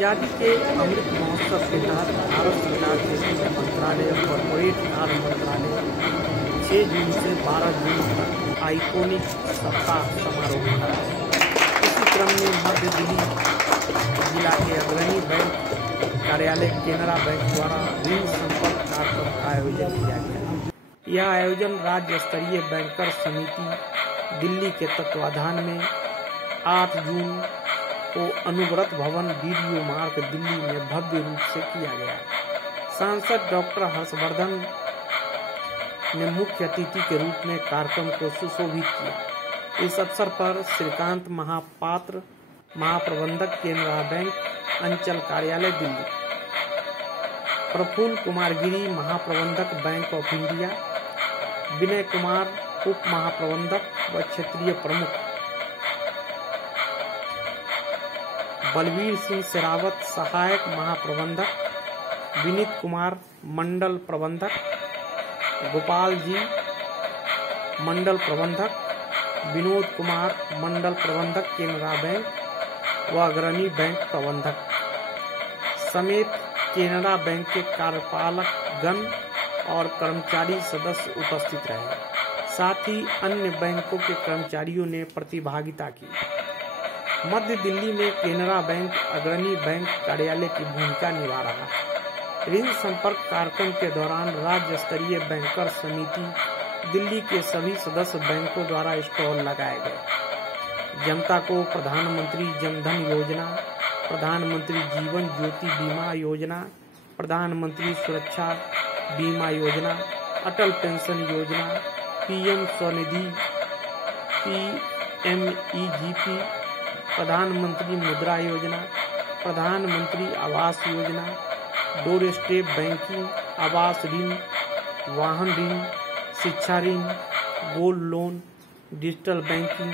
आज़ादी के अमृत महोत्सव के तहत भारत सरकार के वित्त मंत्रालय और कॉर्पोरेट कार्य मंत्रालय 6 जून से 12 जून तक आइकॉनिक सप्ताह समारोह मनाया। इसी क्रम में मध्य दिल्ली जिला के अग्रणी बैंक कार्यालय केनरा बैंक द्वारा ऋण संपर्क कार्यक्रम का आयोजन किया गया। यह आयोजन राज्य स्तरीय बैंकर समिति दिल्ली के तत्वाधान में 8 जून को अनुव्रत भवन वीडियो मार्ग दिल्ली में भव्य रूप से किया गया। सांसद डॉक्टर हर्षवर्धन ने मुख्य अतिथि के रूप में कार्यक्रम को सुशोभित किया। इस अवसर पर श्रीकांत महापात्र महाप्रबंधक केनरा बैंक अंचल कार्यालय दिल्ली, प्रफुल्ल कुमार गिरी महाप्रबंधक bank of India, Vinay Kumar उप महाप्रबंधक व क्षेत्रीय प्रमुख, बलवीर सिंह शेरावत सहायक महाप्रबंधक, विनीत कुमार मंडल प्रबंधक, गोपाल जी मंडल प्रबंधक, विनोद कुमार मंडल प्रबंधक केनरा बैंक व अग्रणी बैंक प्रबंधक समेत केनरा बैंक के कार्यपालक गण और कर्मचारी सदस्य उपस्थित रहे। साथ ही अन्य बैंकों के कर्मचारियों ने प्रतिभागिता की। मध्य दिल्ली में केनरा बैंक अग्रणी बैंक कार्यालय की भूमिका निभा रहा है। ऋण संपर्क कार्यक्रम के दौरान राज्य स्तरीय बैंकर समिति दिल्ली के सभी सदस्य बैंकों द्वारा स्टॉल लगाए गए। जनता को प्रधानमंत्री जनधन योजना, प्रधानमंत्री जीवन ज्योति बीमा योजना, प्रधानमंत्री सुरक्षा बीमा योजना, अटल पेंशन योजना, पीएम स्वनिधि, PMEGP, प्रधानमंत्री मुद्रा योजना, प्रधानमंत्री Awas Yojana, door step banking, आवास ऋण, वाहन ऋण, शिक्षा ऋण, गोल्ड लोन, डिजिटल बैंकिंग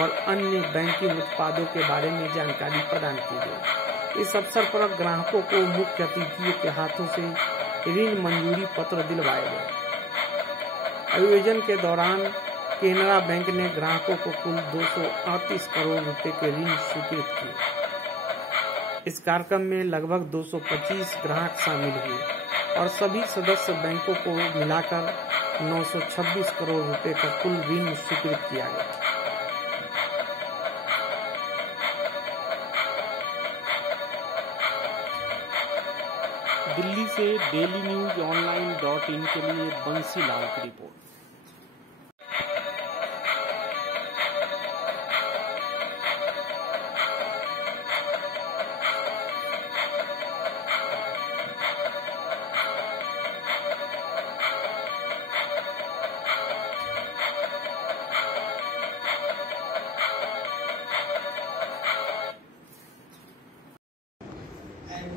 और अन्य बैंकिंग उत्पादों के बारे में जानकारी प्रदान की गई। इस अवसर पर ग्राहकों को मुख्य अतिथियों के हाथों से ऋण मंजूरी पत्र दिलवाए गए। आयोजन के दौरान केनरा बैंक ने ग्राहकों को कुल 238 करोड़ रुपए के ऋण स्वीकृत किए। इस कार्यक्रम में लगभग 225 ग्राहक शामिल हुए और सभी सदस्य बैंकों को मिलाकर 926 करोड़ रुपए का कुल ऋण स्वीकृत किया गया। दिल्ली से dailynews.online.in के लिए बंसी लाल की report.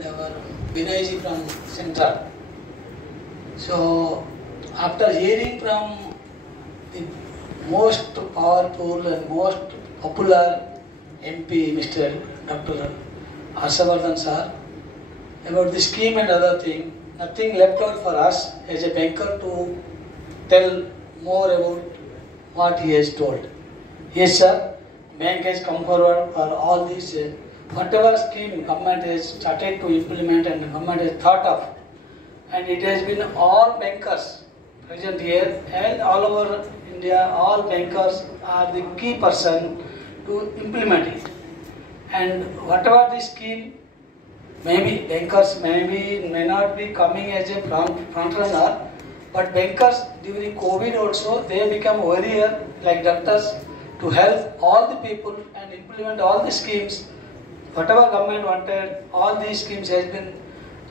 Our Vinay ji from Central. So after hearing from the most powerful and most popular MP, Mr. Dr. Harshavardhan sir, about the scheme and other thing, nothing left out for us as a banker to tell more about what he has told. Yes sir, bank has come forward for all these whatever scheme government has started to implement and government has thought of, and it has been all bankers present here and all over India, all bankers are the key person to implement it. And whatever the scheme, maybe bankers may not be coming as a front runner, but bankers during COVID also they become warrior like doctors to help all the people and implement all the schemes. Whatever government wanted, all these schemes has been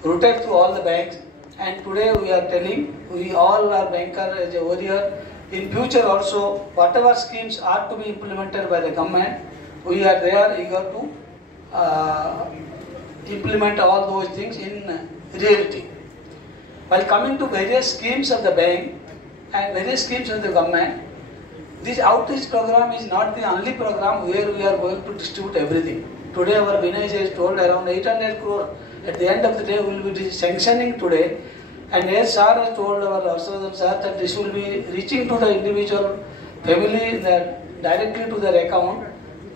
routed through all the banks, and today we are telling, we all are banker as a warrior. In future also, whatever schemes are to be implemented by the government, we are there eager to implement all those things in reality. While coming to various schemes of the bank and various schemes of the government, this outreach program is not the only program where we are going to distribute everything. Today our Vinay has told around 800 crore. At the end of the day we will be sanctioning today, and as sir has told our Harshavardhan sir that this will be reaching to the individual family directly to their account.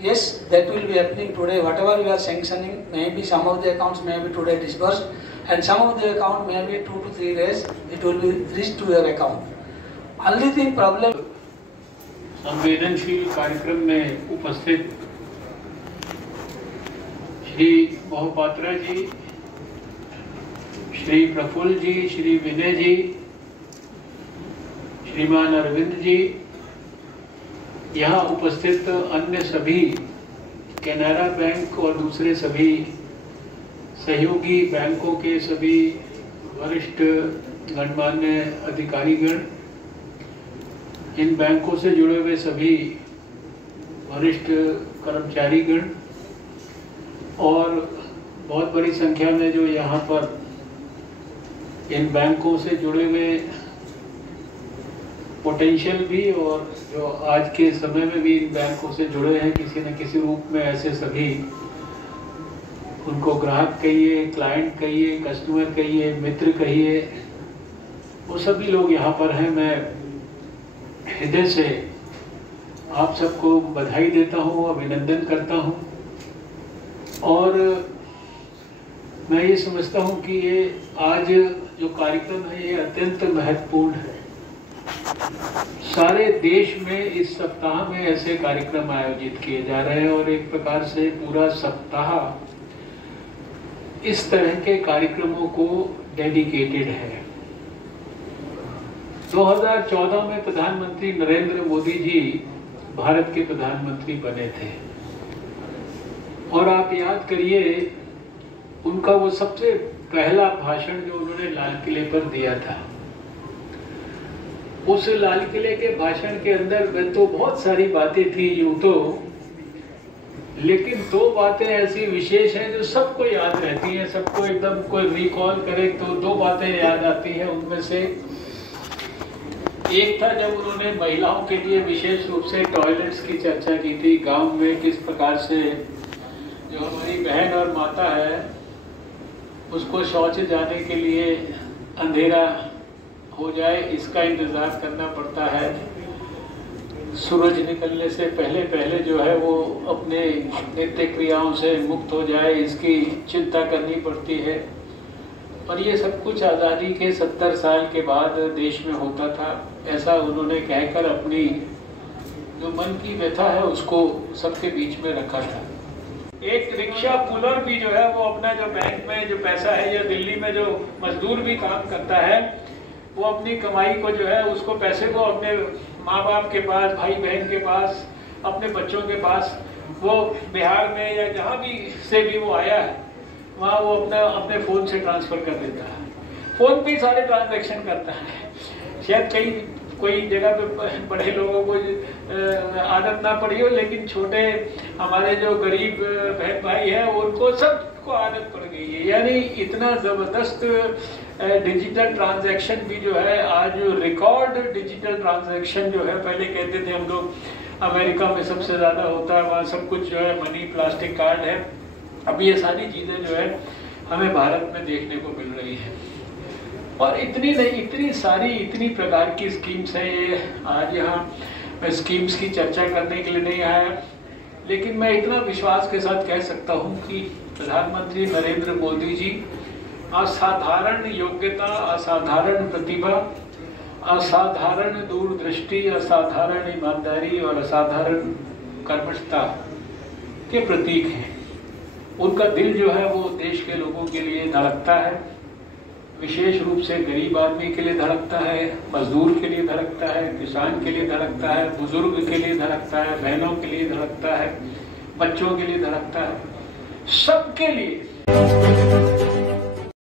yes, that will be happening today. Whatever we are sanctioning, maybe some of the accounts may be today disbursed, and some of the account may be 2 to 3 days it will be reached to your account. Only the problem. संवेदनशील कार्यक्रम में उपस्थित श्री मोहपात्रा जी, श्री प्रफुल्ल जी, श्री विनय जी, श्रीमान अरविंद जी, यहाँ उपस्थित अन्य सभी Canara bank और दूसरे सभी सहयोगी बैंकों के सभी वरिष्ठ गणमान्य अधिकारीगण, इन बैंकों से जुड़े हुए सभी वरिष्ठ कर्मचारीगण और बहुत बड़ी संख्या में जो यहाँ पर इन बैंकों से जुड़े हुए पोटेंशियल भी और जो आज के समय में भी इन बैंकों से जुड़े हैं किसी न किसी रूप में, ऐसे सभी, उनको ग्राहक कहिए, क्लाइंट कहिए, कस्टमर कहिए, मित्र कहिए, वो सभी लोग यहाँ पर हैं। मैं हृदय से आप सबको बधाई देता हूँ, अभिनंदन करता हूँ और मैं ये समझता हूँ कि ये आज जो कार्यक्रम है ये अत्यंत महत्वपूर्ण है। सारे देश में इस सप्ताह में ऐसे कार्यक्रम आयोजित किए जा रहे हैं और एक प्रकार से पूरा सप्ताह इस तरह के कार्यक्रमों को डेडिकेटेड है। 2014 में प्रधानमंत्री नरेंद्र मोदी जी भारत के प्रधानमंत्री बने थे और आप याद करिए उनका वो सबसे पहला भाषण जो उन्होंने लाल किले पर दिया था, उस लाल किले के भाषण के अंदर तो बहुत सारी बातें थी यूं तो, लेकिन 2 बातें ऐसी विशेष हैं जो सबको याद रहती हैं, सबको एकदम कोई रिकॉल करे तो 2 बातें याद आती हैं। उनमें से एक था जब उन्होंने महिलाओं के लिए विशेष रूप से टॉयलेट्स की चर्चा की थी। गांव में किस प्रकार से जो हमारी बहन और माता है उसको शौच जाने के लिए अंधेरा हो जाए इसका इंतज़ार करना पड़ता है, सूरज निकलने से पहले पहले जो है वो अपने नित्य क्रियाओं से मुक्त हो जाए इसकी चिंता करनी पड़ती है। और ये सब कुछ आज़ादी के 70 साल के बाद देश में होता था, ऐसा उन्होंने कहकर अपनी जो मन की व्यथा है उसको सबके बीच में रखा था। एक रिक्शा पुलर भी जो है वो अपना जो बैंक में जो पैसा है या दिल्ली में जो मजदूर भी काम करता है वो अपनी कमाई को जो है उसको पैसे को अपने माँ बाप के पास, भाई बहन के पास, अपने बच्चों के पास, वो बिहार में या जहाँ भी से भी वो आया है वहाँ वो अपने फ़ोन से ट्रांसफ़र कर देता है, फ़ोन पे सारे ट्रांजैक्शन करता है। शायद कोई जगह पे बड़े लोगों को आदत ना पड़ी हो, लेकिन छोटे हमारे जो गरीब बहन भाई हैं उनको सबको आदत पड़ गई है। यानी इतना ज़बरदस्त डिजिटल ट्रांजैक्शन भी जो है आज रिकॉर्ड डिजिटल ट्रांजैक्शन जो है, पहले कहते थे हम लोग अमेरिका में सबसे ज़्यादा होता है, वहाँ सब कुछ जो है मनी प्लास्टिक कार्ड है, अब ये सारी चीज़ें जो है हमें भारत में देखने को मिल रही है। और इतनी नहीं, इतनी सारी इतनी प्रकार की स्कीम्स हैं। ये आज यहाँ मैं स्कीम्स की चर्चा करने के लिए नहीं आया, लेकिन मैं इतना विश्वास के साथ कह सकता हूँ कि प्रधानमंत्री नरेंद्र मोदी जी असाधारण योग्यता, असाधारण प्रतिभा, असाधारण दूरदृष्टि, असाधारण ईमानदारी और असाधारण कर्मठता के प्रतीक हैं। उनका दिल जो है वो देश के लोगों के लिए धड़कता है, विशेष रूप से गरीब आदमी के लिए धड़कता है, मजदूर के लिए धड़कता है, किसान के लिए धड़कता है, बुजुर्ग के लिए धड़कता है, बहनों के लिए धड़कता है, बच्चों के लिए धड़कता है, सबके लिए।